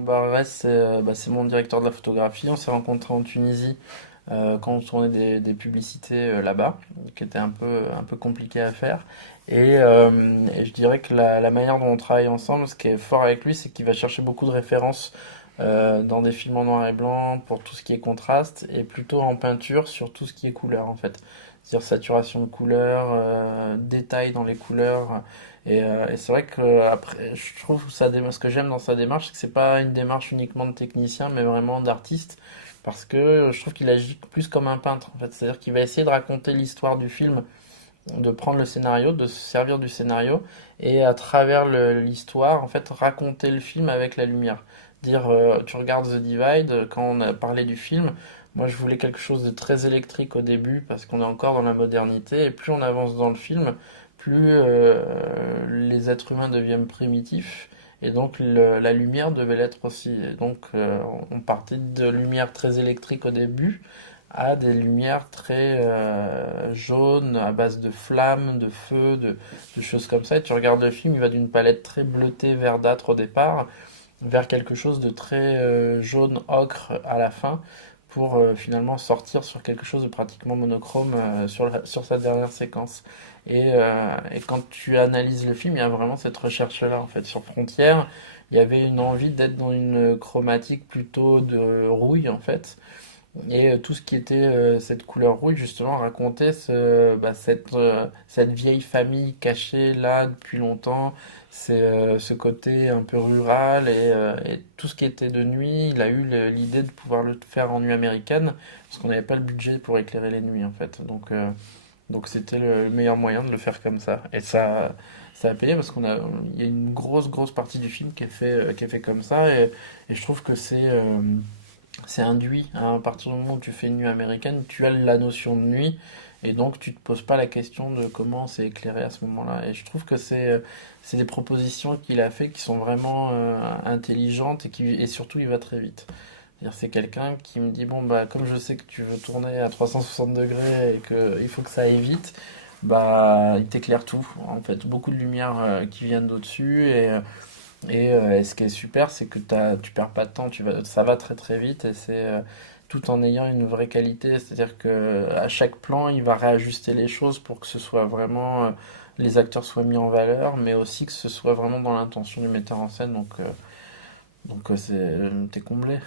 Barres, c'est mon directeur de la photographie. On s'est rencontrés en Tunisie quand on tournait des publicités là-bas, qui étaient un peu compliquées à faire. Et je dirais que la manière dont on travaille ensemble, ce qui est fort avec lui, c'est qu'il va chercher beaucoup de références dans des films en noir et blanc pour tout ce qui est contraste, et plutôt en peinture sur tout ce qui est couleur en fait. C'est-à-dire saturation de couleurs, détail dans les couleurs. Et c'est vrai que après, je trouve que ce que j'aime dans sa démarche, c'est que c'est pas une démarche uniquement de technicien, mais vraiment d'artiste, parce que je trouve qu'il agit plus comme un peintre en fait. C'est-à-dire qu'il va essayer de raconter l'histoire du film, de prendre le scénario, de se servir du scénario, et à travers l'histoire, en fait, raconter le film avec la lumière. Dire, tu regardes The Divide, quand on a parlé du film, moi je voulais quelque chose de très électrique au début, parce qu'on est encore dans la modernité, et plus on avance dans le film, plus les êtres humains deviennent primitifs, et donc la lumière devait l'être aussi. Et donc on partait de lumière très électrique au début, à des lumières très jaunes, à base de flammes, de feu, de choses comme ça. Et tu regardes le film, il va d'une palette très bleutée, verdâtre au départ, vers quelque chose de très jaune ocre à la fin, pour finalement sortir sur quelque chose de pratiquement monochrome sur sa dernière séquence. Et quand tu analyses le film, il y a vraiment cette recherche-là, en fait. Sur Frontières, il y avait une envie d'être dans une chromatique plutôt de rouille, en fait, et tout ce qui était cette couleur rouge, justement, racontait cette vieille famille cachée là depuis longtemps, c'est ce côté un peu rural, et tout ce qui était de nuit. Il a eu l'idée de pouvoir le faire en nuit américaine, parce qu'on n'avait pas le budget pour éclairer les nuits, en fait. Donc c'était le meilleur moyen de le faire comme ça. Et ça a payé, parce il y a une grosse partie du film qui est fait comme ça, et je trouve que c'est induit, hein. À partir du moment où tu fais une nuit américaine, tu as la notion de nuit, et donc tu te poses pas la question de comment c'est éclairé à ce moment-là. Et je trouve que c'est des propositions qu'il a fait qui sont vraiment intelligentes, et surtout il va très vite. C'est-à-dire, c'est quelqu'un qui me dit, bon bah comme je sais que tu veux tourner à 360 degrés et qu'il faut que ça aille vite, bah il t'éclaire tout. En fait, beaucoup de lumière qui viennent d'au-dessus, et ce qui est super, c'est que tu perds pas de temps, ça va très vite, et c'est tout en ayant une vraie qualité. C'est-à-dire que à chaque plan, il va réajuster les choses pour que ce soit vraiment les acteurs soient mis en valeur, mais aussi que ce soit vraiment dans l'intention du metteur en scène. Donc t'es comblé.